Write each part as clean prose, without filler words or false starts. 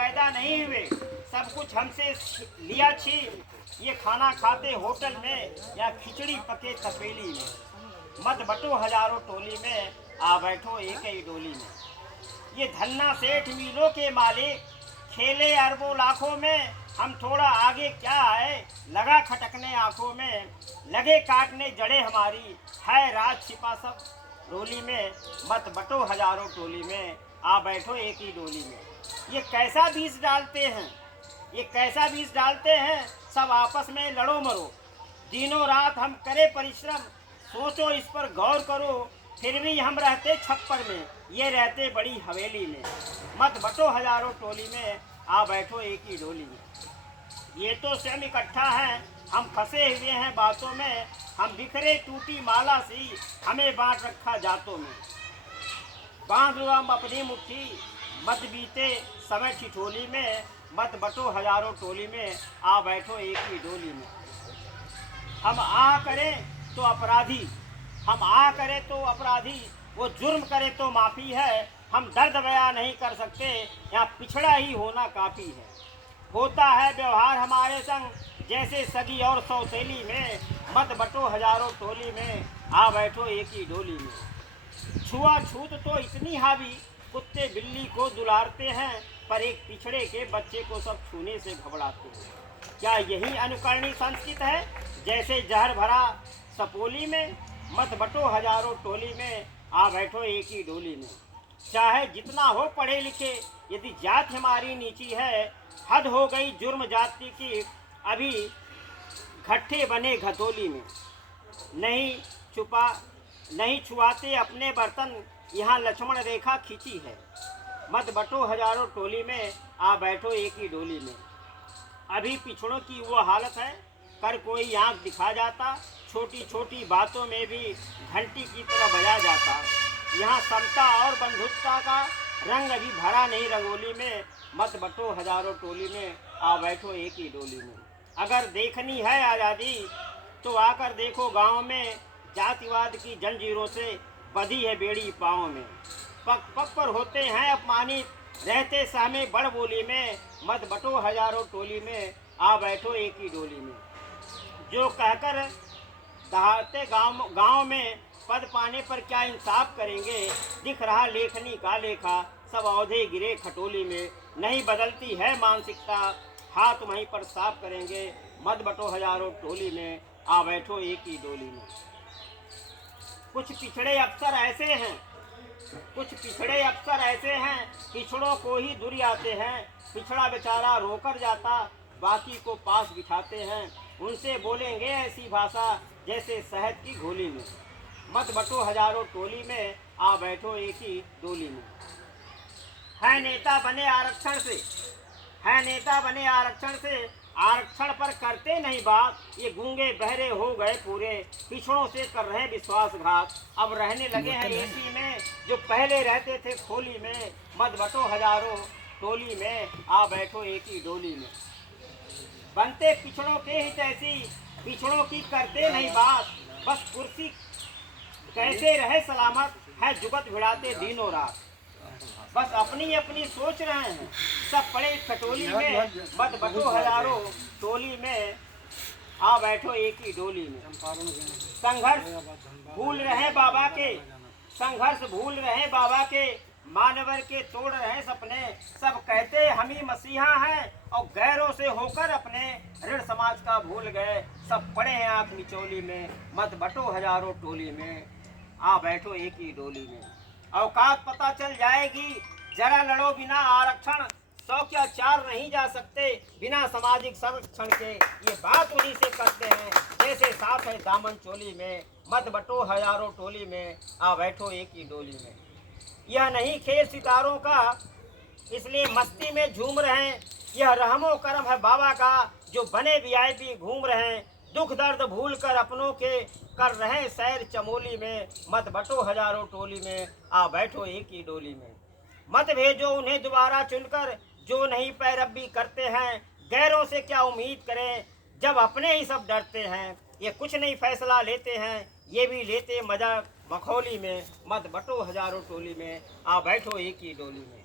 पैदा नहीं हुए, सब कुछ हमसे लिया छीन। ये खाना खाते होटल में या खिचड़ी पके तपेली में। मत बटो हजारों टोली में, आ बैठो एक ही डोली में। ये धन्ना सेठ मीलों के मालिक, खेले अरबों लाखों में। हम थोड़ा आगे क्या आए, लगा खटकने आंखों में। लगे काटने जड़े हमारी, है राज छिपा सब डोली में। मत बटो हजारों टोली में, आ बैठो एक ही डोली में। ये कैसा बीज डालते हैं, ये कैसा बीज डालते हैं, सब आपस में लड़ो मरो। दिनों रात हम करें परिश्रम, सोचो इस पर गौर करो। फिर भी हम रहते छप्पर में, ये रहते बड़ी हवेली में। मत बटो हजारों टोली में, आ बैठो एक ही डोली में। ये तो स्वयं इकट्ठा हैं, हम फंसे हुए हैं बातों में। हम बिखरे टूटी माला सी, हमें बांट रखा जातों में। बांध लो हम अपनी मुट्ठी, मत बीते समय ठिठोली में। मत बटो हजारों टोली में, आ बैठो एक ही डोली में। हम आ करें तो अपराधी, हम आ करें तो अपराधी, वो जुर्म करे तो माफ़ी है। हम दर्द बयां नहीं कर सकते, यहाँ पिछड़ा ही होना काफ़ी है। होता है व्यवहार हमारे संग, जैसे सगी और सौतेली में। मत बटो हजारों टोली में, आ बैठो एक ही डोली में। छुआछूत तो इतनी हावी, कुत्ते बिल्ली को दुलारते हैं, पर एक पिछड़े के बच्चे को सब छूने से घबराते हैं। क्या यही अनुकरणीय संस्कृत है, जैसे जहर भरा सपोली में। मत बटो हजारों टोली में, आ बैठो एक ही डोली में। चाहे जितना हो पढ़े लिखे, यदि जात हमारी नीची है। हद हो गई जुर्म जाति की, अभी घट्टे बने घतोली में। नहीं छुआते अपने बर्तन, यहाँ लक्ष्मण रेखा खींची है। मत बटो हजारों टोली में, आ बैठो एक ही डोली में। अभी पिछड़ों की वो हालत है, कर कोई आँख दिखा जाता। छोटी छोटी बातों में भी घंटी की तरह बजा जाता। यहाँ समता और बंधुत्वता का रंग अभी भरा नहीं रंगोली में। मत बटो हजारों टोली में, आ बैठो एक ही डोली में। अगर देखनी है आज़ादी तो आकर देखो गाँव में। जातिवाद की जंजीरों से बंधी है बेड़ी पाँव में। पग पग पर होते हैं अपमानित, रहते सहमे बड़ बोली में। मत बटो हजारों टोली में, आ बैठो एक ही डोली में। जो कहकर दहाड़ते गांव में, पद पाने पर क्या इंसाफ करेंगे। दिख रहा लेखनी का लेखा, सब औधे गिरे खटोली में। नहीं बदलती है मानसिकता, हाथ वहीं पर साफ करेंगे। मत बटो हजारों टोली में, आ बैठो एक ही डोली में। कुछ पिछड़े अफसर ऐसे हैं, कुछ पिछड़े अफसर ऐसे हैं, पिछड़ों को ही दुरी आते हैं। पिछड़ा बेचारा रोकर जाता, बाकी को पास बिठाते हैं। उनसे बोलेंगे ऐसी भाषा, जैसे शहद की घोली में। मत बटो हजारों टोली में, आ बैठो एक ही डोली में। है नेता बने आरक्षण से, है नेता बने आरक्षण से, आरक्षण पर करते नहीं बात। ये गूंगे बहरे हो गए पूरे, पिछड़ों से कर रहे विश्वासघात। अब रहने लगे हैं एसी में, जो पहले रहते थे खोली में। मत बटो हजारों टोली में, आ बैठो एक ही डोली में। बनते पिछड़ों के ही तैसी, पिछड़ों की करते नहीं बात। बस कुर्सी कैसे रहे सलामत, है जुगत भिड़ाते दिनों रात। बस अपनी अपनी सोच रहे हैं, सब पड़े खटोली में। मत बटो हजारों टोली में, आ बैठो एक ही डोली में। संघर्ष भूल रहे बाबा के, संघर्ष भूल रहे बाबा के। मानवर के तोड़ रहे सपने, सब कहते हम ही मसीहा हैं। और गैरों से होकर अपने ऋण समाज का भूल गए। सब पड़े हैं आँख मिचौली में। मत बटो हजारों टोली में, आ बैठो एक ही डोली में। औकात पता चल जाएगी, जरा लड़ो बिना आरक्षण। 100 क्या 4 नहीं जा सकते बिना सामाजिक संरक्षण के। ये बात उन्हीं से करते हैं जैसे साथ है दामन चोली में। मत बटो हजारों टोली में, आ बैठो एक ही डोली में। यह नहीं खेल सितारों का, इसलिए मस्ती में झूम रहे हैं। यह रहमो करम है बाबा का, जो बने वीआईपी घूम रहे हैं। दुख दर्द भूल कर अपनों के कर रहे सैर चमोली में। मत बटो हजारों टोली में, आ बैठो एक ही डोली में। मत भेजो उन्हें दोबारा चुनकर, जो नहीं पैरवी करते हैं। गैरों से क्या उम्मीद करें, जब अपने ही सब डरते हैं। ये कुछ नहीं फैसला लेते हैं, ये भी लेते मजा मखौली में। मत बटो हजारों टोली में, आ बैठो एक ही डोली में।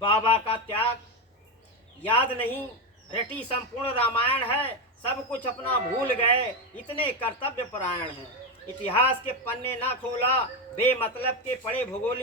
बाबा का त्याग याद नहीं, रटी संपूर्ण रामायण है, सब कुछ अपना भूल गए, इतने कर्तव्य परायण हैं। इतिहास के पन्ने ना खोला, बेमतलब के पड़े भूगोल